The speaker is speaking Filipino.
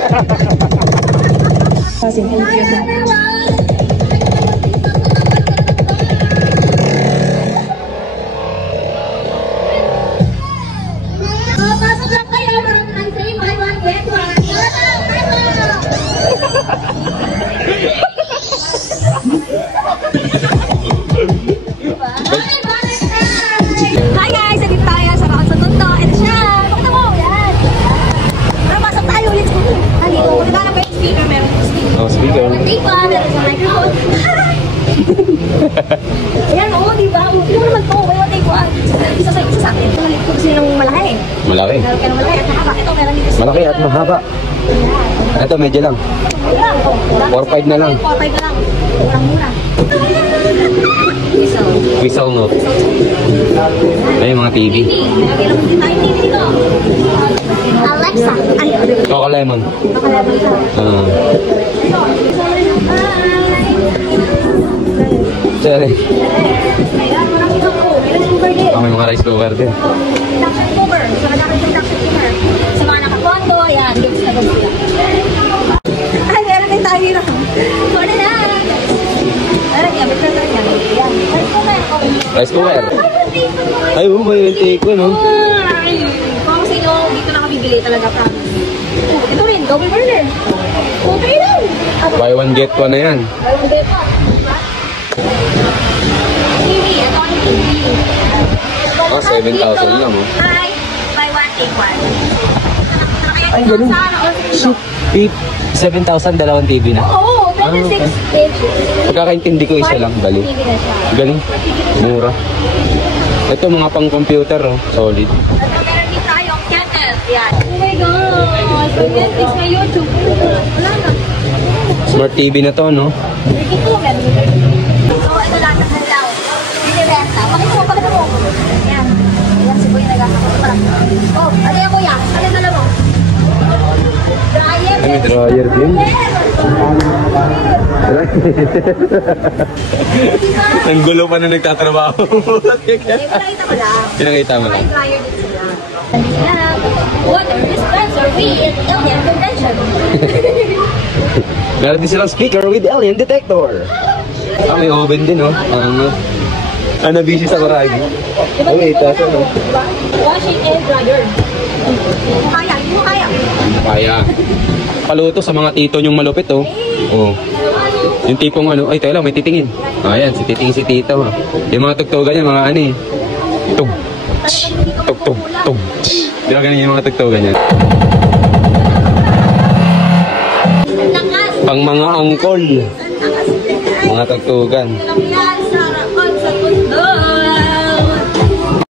Hi guys! Nandito tayo sa Round sa Tondo. Ito siya! Pakita mo! Yan! Tara, pasok tayo! Let's go! Nandito, kung naghanap ba yung speaker, meron yung speaker. Oh, speaker. Tape pa, meron yung microphone. Ayan, oo, diba? Hindi mo naman to. May tape pa. Isa sa akin. Gusto nyo ng malaki. Malaki. Meron ka ng malaki at mahaba. Ito, meron dito. Malaki at mahaba. Ito, medyo lang. 4-5 na lang. 4-5 na lang. Murang-mura. Whistle no. Ay, mga TV. Alexa. Coca Lemon. Sorry. May mga rice cooker din. Induction cooker. Sa mga nakakondo, yan. Gifts na gawin sila. Ay, meron din tayo rin ako. Sorry na. Meron yan. Meron yan. Yan. Rice cooker. Ay, may take ko, no? Kung sino, dito na kabibili talaga, promise. Ito rin, double burner. Okay lang. Buy one get one na yan. Buy one get one. TV, ito ang TV. Oh, 7,000 lang, oh. Hi, buy one, take one. Ay, ganun. Shit. 7,000, dalawang TV na. Oo, 26 inches. Pagkakaintindi ko isa lang, bali. TV na siya. Galing. Mura. Ito mga pang-computer, oh. Solid. Meron din tayong kettle. Yan. Oh my God. So, Netflix na YouTube. Wala na. Smart TV na to, no? Ito, meron din. So, ito lahat ng halaw. Binibenta. Pakita mo. Yan. Yan si Boy nagkakakas. Oh, ano yan, Kuya? Ano dala mo? Dryer. May dryer din. Ang gulo pa na nagtatrabaho. Pinakita ko lang. Pinakita mo lang. May dryer din sila. Water dispenser with alien convention. Meron din silang speaker with alien detector. Ah, may oven din, oh. Ano, busy sa Maragi. Oh, wait, ito, no? Washing and dryer. Kaya, hindi mo kaya. Kaya. Paluto sa mga tito nyong malupit, oh. Oh. Yung tipong ano, ay, tayo lang, may titingin. Ayan, si titingin si tito, ha. Yung mga tugtugan niya, mga ano, eh. Tug. Tug, tug, tug. Di ba ganun yung mga tugtugan niya? Pang mga angkol. Mga tugtugan.